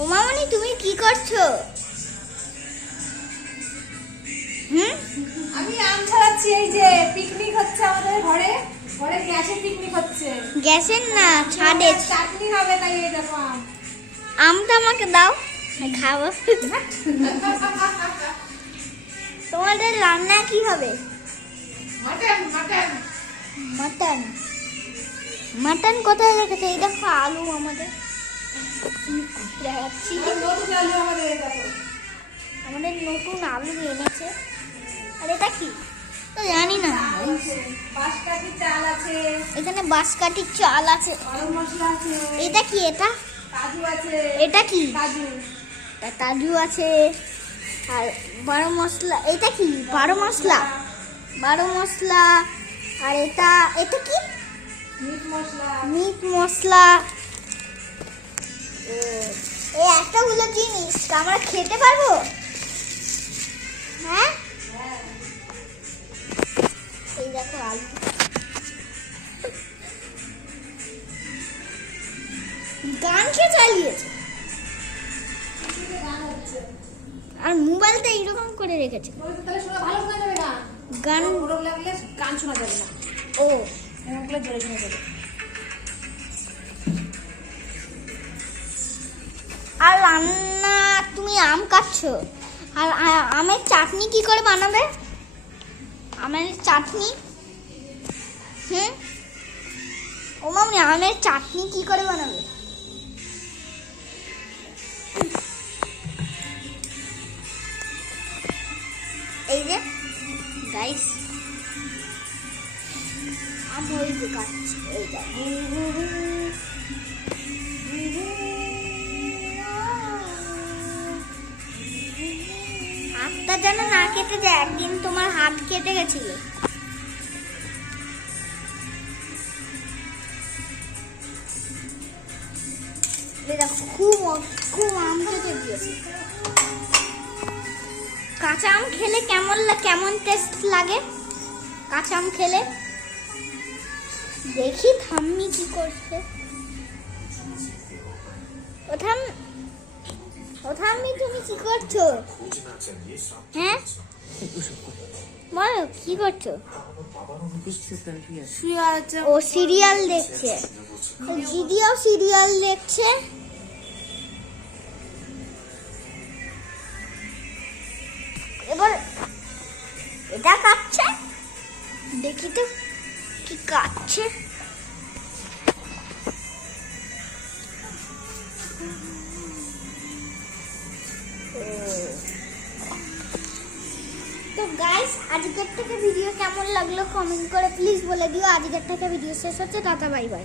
ও মামনি তুমি কি করছো? আমি আম ছাড়াচ্ছি। এই যে পিকনিক হচ্ছে আমাদের ঘরে, ঘরে গ্যাসে পিকনিক হচ্ছে। গ্যাসের না, ছাদে চাটনি হবে, তাই এই দেখো আম। আমটা আমাকে দাও, খাবো। তোমাদের রান্না কি হবে? Mutton mutton mutton. মাটন কোথায় রেখেছে? এই দেখো আলু আমাদের দেখাচ্ছি। নতুন আলু আমাদের, এই দেখো আমাদের নতুন আলু এনেছে। আর এটা কি তো জানি না। বাঁশকাঠি চাল আছে, এখানে বাঁশকাঠির চাল আছে। গরম মশলা আছে, এটা কি? এটা কাজু আছে। এটা কি? কাজু, কাজু আছে। আর 12 মশলা। এটা কি? 12 মশলা। 12 মশলা। আর এটা এটা কি? মিট মশলা। মিট মশলা। এই এতগুলো জিনিস আমরা খেতে পারবো? হ্যাঁ, এই দেখো আলু। গান কে চালিয়েছে? গান হচ্ছে, আর মোবাইলটা এইরকম করে রেখেছে। তাহলে শোনা ভালো শোনা যাবে না। গান গরম লাগলে গান শোনা যাবে না, ও এরকম করলে জোরে শোনা যাবে। আর রান্না তুমি আম কাটছো, আর আমের চাটনি কি করে বানাবে? আমের চাটনি। ও মামনি আমের চাটনি কি করে বানাবে? এই যে গাইস, আম ওই যে কাটছে, এই দেখো। হাতটা যেন না কেটে যায়। একদিন তোমার হাত কেটে গেছিল। খুব খুব আম কেটে দিয়েছে। কাঁচা আম খেলে কেমন টেস্ট লাগে? কাঁচা আম খেলে দেখি থাম্মি কি করছে। ও থাম্মি তুমি কি করছো? হ্যাঁ বলো কি করছো? ও সিরিয়াল দেখছে। দিদিও সিরিয়াল দেখছে। এবার এটা কাটছে, দেখি তো কি কাটছে। তো গাইস আজকের থেকে ভিডিও কেমন লাগলো কমেন্ট করে প্লিজ বলে দিও। আজকের থেকে ভিডিও শেষ হচ্ছে। Tata bye bye.